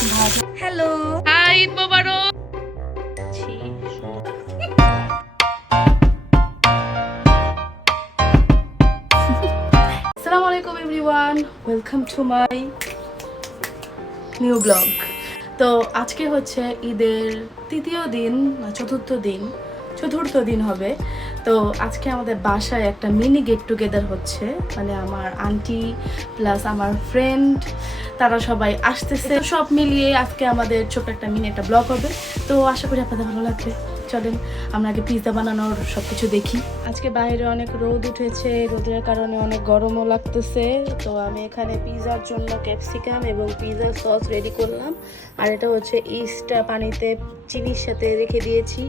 Hello, high, Eid মোবারক। আসসালামু আলাইকুম everyone, welcome to my new blog. তো আজকে হচ্ছে ঈদের তৃতীয় দিন না চতুর্থ দিন হবে। তো আজকে আমাদের বাসায় একটা মিনি গেট টুগেদার হচ্ছে, মানে আমার আন্টি প্লাস আমার ফ্রেন্ড তারা সবাই আসতেছে। তো সব মিলিয়ে আজকে আমাদের ছোট্ট একটা মিনি একটা ব্লগ হবে। তো আশা করি আপনাদের ভালো লাগবে। চলেন আমরা আগে পিৎজা বানানোর সব কিছু দেখি। আজকে বাইরে অনেক রোদ উঠেছে, রোদের কারণে অনেক গরমও লাগতেছে। তো আমি এখানে পিৎজার জন্য ক্যাপসিকাম এবং পিৎজার সস রেডি করলাম। আর এটা হচ্ছে ইস্ট পানিতে চিনির সাথে রেখে দিয়েছি।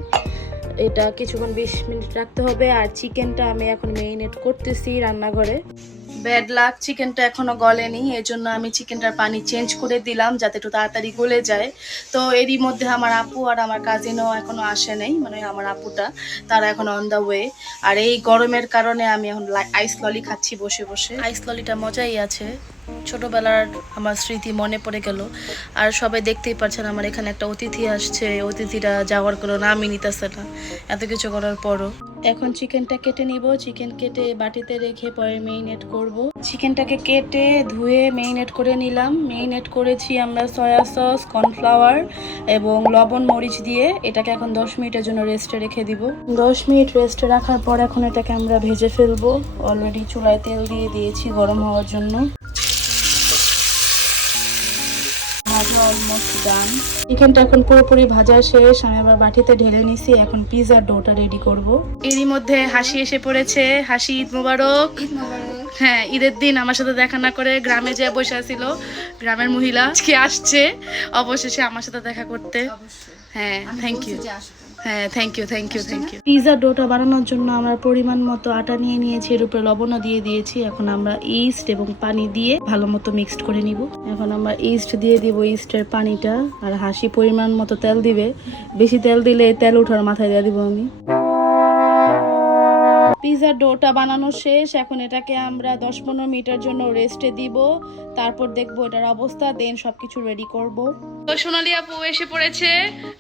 এটা কিছুক্ষণ 20 মিনিট রাখতে হবে। আর চিকেনটা আমি এখন মেরিনেট করতেছি রান্নাঘরে। ব্যাড লাক, চিকেনটা এখনো গলেনি, এর জন্য আমি চিকেনটার পানি চেঞ্জ করে দিলাম যাতে একটু তাড়াতাড়ি গলে যায়। তো এরই মধ্যে আমার আপু আর আমার কাজিনও এখনো আসে নাই, মানে আমার আপুটা, তারা এখন অন দ্য ওয়ে। আর এই গরমের কারণে আমি এখন আইস ললি খাচ্ছি বসে বসে। আইস ললিটা মজাই আছে, ছোটবেলার আমার স্মৃতি মনে পড়ে গেল। আর সবাই দেখতেই পাচ্ছেন আমার এখানে একটা অতিথি আসছে, অতিথিরা যাওয়ার কোনো নামই নিতেছে না এত কিছু করার পরও। এখন চিকেনটা কেটে নিব, চিকেন কেটে বাটিতে রেখে পরে মেরিনেট করব। চিকেনটাকে কেটে ধুয়ে মেরিনেট করে নিলাম। মেরিনেট করেছি আমরা সয়া সস, কর্নফ্লাওয়ার এবং লবণ মরিচ দিয়ে। এটাকে এখন 10 মিনিটের জন্য রেস্টে রেখে দিব। 10 মিনিট রেস্টে রাখার পর এখন এটাকে আমরা ভেজে ফেলবো। অলরেডি চুলায় তেল দিয়ে দিয়েছি গরম হওয়ার জন্য। Almost done. চিকেনটা এখন পুরোপুরি ভাজা শেষ, আমি আবার বাটিতে ঢেলে নিছি। এখন পিৎজার ডোটা রেডি করব। এরই মধ্যে হাসি এসে পড়েছে। হাসি, ঈদ মোবারক। হ্যাঁ, ঈদের দিন আমার সাথে দেখা না করে গ্রামে যেয়ে বসে ছিল গ্রামের মহিলা, আজকে আসছে অবশেষে আমার সাথে দেখা করতে। হ্যাঁ, থ্যাংক ইউ। হ্যাঁ, থ্যাংক ইউ। পিৎজার ডোটা বানানোর জন্য আমরা পরিমাণ মতো আটা নিয়ে নিয়েছি, এর উপরে লবণও দিয়ে দিয়েছি। এখন আমরা ইস্ট এবং পানি দিয়ে ভালো মতো মিক্সড করে নিব। এখন আমরা ইস্ট দিয়ে দিব, ইস্টের পানিটা। আর হাসি পরিমাণ মতো তেল দিবে, বেশি তেল দিলে তেল উঠার মাথায় দিয়ে দিব আমি। পিৎজার ডোটা বানানো শেষ, এখন এটাকে আমরা 10-15 মিনিটের জন্য রেস্টে দিব। তারপর দেখবো এটার অবস্থা, দেন সবকিছু রেডি করব। তো সোনালি আপু এসে পড়েছে।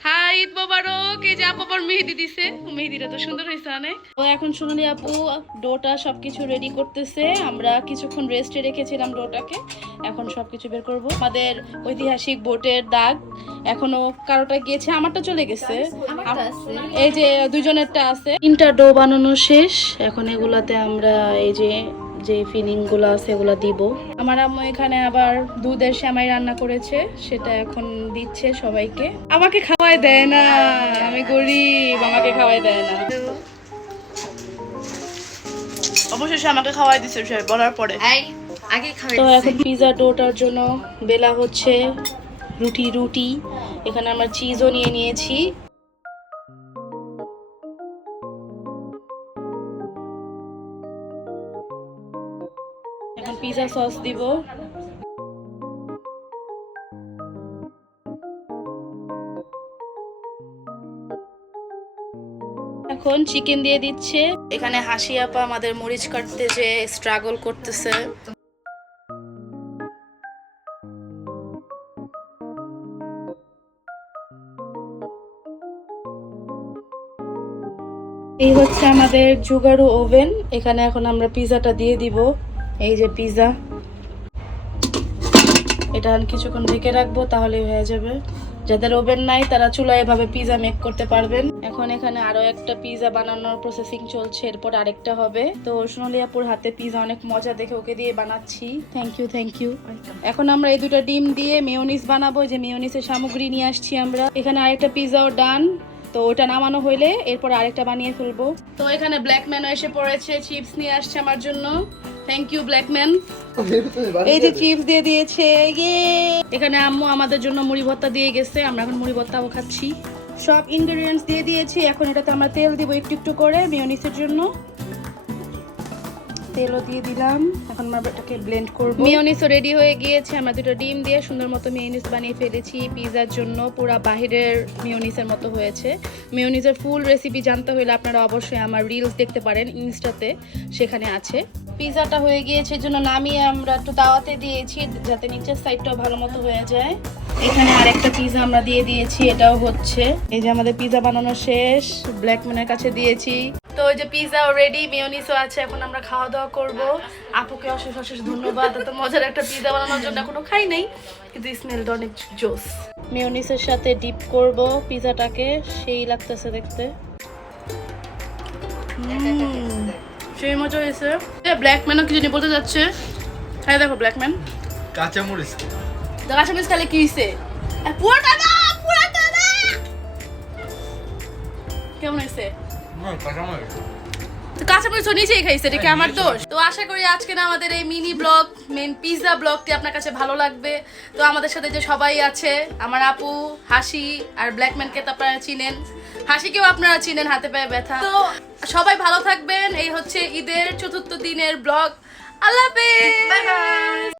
হাই, ঈদ মোবারক। এই যে আপু আবার মেহেদি দিছে, মেহেদিটা তো সুন্দর হয়েছে অনেক। তো এখন সোনালি আপু ডোটা সবকিছু রেডি করতেছে। আমরা কিছুক্ষণ রেস্টে রেখেছিলাম ডোটাকে, এখন সবকিছু বের করব। আমাদের ঐতিহাসিক বোটের দাগ এখনো কারোটা গিয়েছে, আমারটা চলে গেছে, এই যে দুজনেরটা আছে। 3টা ডো বানানো শেষ, এখন এগুলাতে আমরা এই যে ফিলিং গুলো আছে এগুলা দিব। আমার আম্মু এখানে আবার দুধের সেমাই রান্না করেছে, সেটা এখন দিচ্ছে সবাইকে। আমাকে খাওয়াই দেয় না, আমি গরিব, আমাকে খাওয়াই দেয় না। অবশেষে আমাকে খাওয়াই দিচ্ছে বলার পরে। তো এখন পিৎজা ডোটার জন্য বেলা হচ্ছে রুটি। এখানে আমরা চিজও নিয়ে নিয়েছি। এখন পিৎজা সস দিব। এখন চিকেন দিয়ে দিচ্ছে। এখানে হাসি আপা আমাদের মরিচ কাটতে যে স্ট্রাগল করতেছে। এই হচ্ছে আমাদের জুগাড়ু ওভেন। এখানে এখন আমরা পিৎজাটা দিয়ে দিব। এই যে পিৎজা, এটা কিছুক্ষণ ঢেকে রাখবো, তাহলে হয়ে যাবে। যাদের ওভেন নাই তারা চুলায় এভাবে পিৎজা মেক করতে পারবেন। এখন এখানে আরো একটা পিৎজা বানানোর প্রসেসিং চলছে, এরপর আরেকটা হবে। তো সোনালি আপুর হাতে পিৎজা অনেক মজা দেখে ওকে দিয়ে বানাচ্ছি। Thank you. এখন আমরা এই 2টা ডিম দিয়ে মেয়োনিজ বানাবো। যে মেয়োনিজের সামগ্রী নিয়ে আসছি আমরা। এখানে আরেকটা পিৎজাও ডান। তো ওটা নামানো হইলে এরপর আরেকটা বানিয়ে ফেলবো। তো এখানে ব্ল্যাকম্যানও এসে পড়েছে, চিপস নিয়ে আসছে আমার জন্য। Thank you Blackman. এই যে চিপস দিয়ে দিয়েছে। এখানে আম্মু আমাদের জন্য মুড়ি ভর্তা দিয়ে গেছে, আমরা এখন মুড়ি ভর্তাও খাচ্ছি। সব ইনগ্রেডিয়েন্টস দিয়ে দিয়েছি। এখন এটাতে আমরা তেল দিব একটু করে মেয়োনিজের জন্য। তেলও দিয়ে দিলাম। এখন আমরা এটাকে ব্লেন্ড করব। মেয়োনিজও রেডি হয়ে গিয়েছে। আমরা 2টা ডিম দিয়ে সুন্দর মতো মেয়োনিজ বানিয়ে ফেলেছি পিৎজার জন্য। পুরো বাহিরের মেয়োনিজের মতো হয়েছে। মেয়োনিজের ফুল রেসিপি জানতে হলে আপনারা অবশ্যই আমার রিলস দেখতে পারেন ইনস্টাতে, সেখানে আছে। পিৎজাটা হয়ে গিয়েছে, জন্য নামিয়ে আমরা একটু তাওয়াতে দিয়েছি যাতে নিচের সাইডটাও ভালো মতো হয়ে যায়। এখানে আরেকটা পিজা আমরা দিয়ে দিয়েছি, এটাও হচ্ছে। এই যে আমাদের পিজা বানানো শেষ, ব্ল্যাকম্যানের কাছে দিয়েছি। তো ওই যে পিজাও রেডি, মেয়োনিজও আছে। এখন আমরা খাওয়া দাওয়া করব। আপুকে অশেষ অশেষ ধন্যবাদ, এত মজার একটা পিজা বানানোর জন্য। এখনো খাই নাই, কিন্তু স্মেলটা অনেক জোস। মেয়োনিজের সাথে ডিপ করব পিজাটাকে, সেই লাগতেছে দেখতে। সেই মজা হয়েছে। ব্ল্যাকম্যানও কি জানি বলতে যাচ্ছে। হ্যাঁ দেখো ব্ল্যাকম্যান কাঁচামরিচ কাঁচামরিচ খালে কি হয়েছে? পুরোটা না, পুরোটা না। কেমন হয়েছে? কাঁচামরিচ নিচেই খাইছে, এটা কি আমার দোষ? তো আশা করি আজকে না আমাদের এই মিনি ব্লগ, মেন পিজা ব্লগটি আপনার কাছে ভালো লাগবে। তো আমাদের সাথে যে সবাই আছে, আমার আপু, হাসি আর ব্ল্যাকম্যানকে তো আপনারা চিনেন, হাসিকেও আপনারা চিনেন, হাতে পায়ে ব্যথা। তো সবাই ভালো থাকবেন। এই হচ্ছে ঈদের 4র্থ দিনের ব্লগ। আল্লাহ হাফেজ।